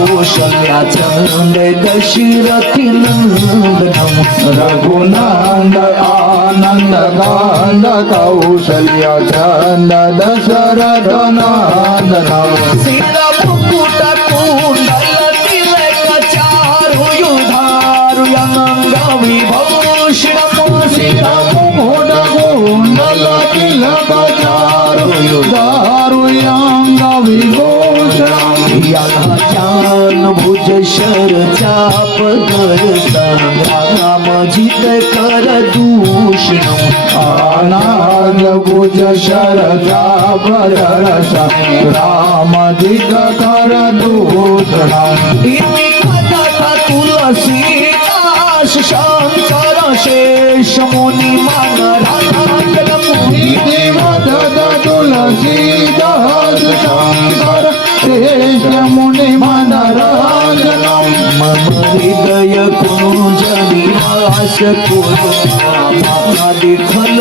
कौशल्याचंद दशरथी नंदनम रघुनंद आनंद कांद कौशल्याचंद दशरथ नंदनम सीता मुकुट कुंडल तिलक चारुयुधारु यंग विभूषणम सीता मुकुट कुंडल तिलक चारुयुधारु यंग विभूषणम ज्ञान भुज शर चाप धर संग्राम जित कर दूषणम आनंद भुज शर चाप धर संग्राम जित कर दूषणम इति कथा तुलसीदास शंकर शेष मुनि मन राधाकलम इति वदत तुलसीदास शंकर शेष मुनि मनराजनम मम हृदय कुंज निवास कुल गल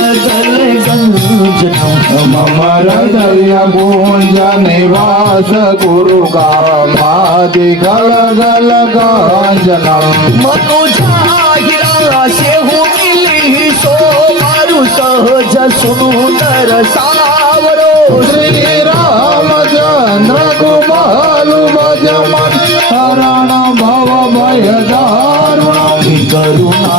गंजनम मम हृदय कुंज निवास कुरु कामादि गल गल गांजनम मनुजाहिरा से हूँ मिली सो मारु सहज सुंदर सावरो श्री रामचंद्र कुमालु भजमन हरण भव भय दारुणम करुणा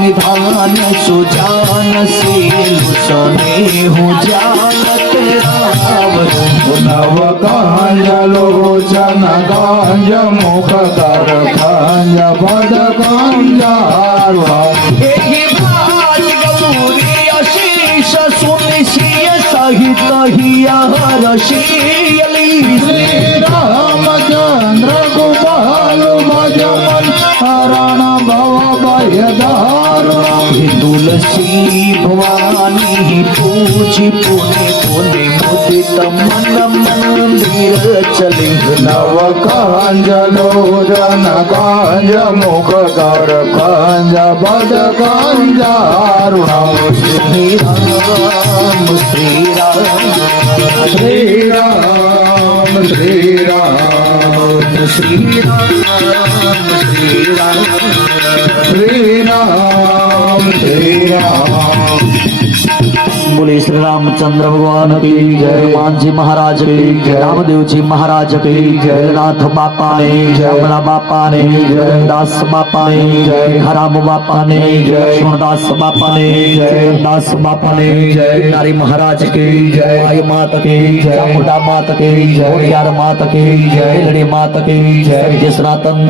निधान सुजान शील स्नेहु जानत रावरो नव कांज लोचन कांज मुख कर कांज पद कांजारुणम एहि भाज गौरी आशीष सुनिशिय सहित हिया रशीयली श्री रामचंद्र कुमालु भजमन हरण भव भय दारुणम तुलसी भवानी पूजी पुने पुने मुदित मन मंदिर चले नव कांज लोचन कांज मुख कर कांज पद कांजारुणम श्री राम श्री राम श्री राम श्री राम श्री राम श्री राम श्री राम श्री राम बोले श्री रामचंद्र भगवान की जय, हनुमान जी महाराज की जय, रामदेव जी महाराज की जय, नाथ बापा ने जय, रमणा बापा ने जय, दास बापा ने जय, हराम बापा ने जय, सोनदास बापा ने जय, दास बापा ने जय, नारी महाराज की जय, आई मात की जय, चामुंडा मात की जय, यार मात की जय, लड़ी मात की जय, सनातन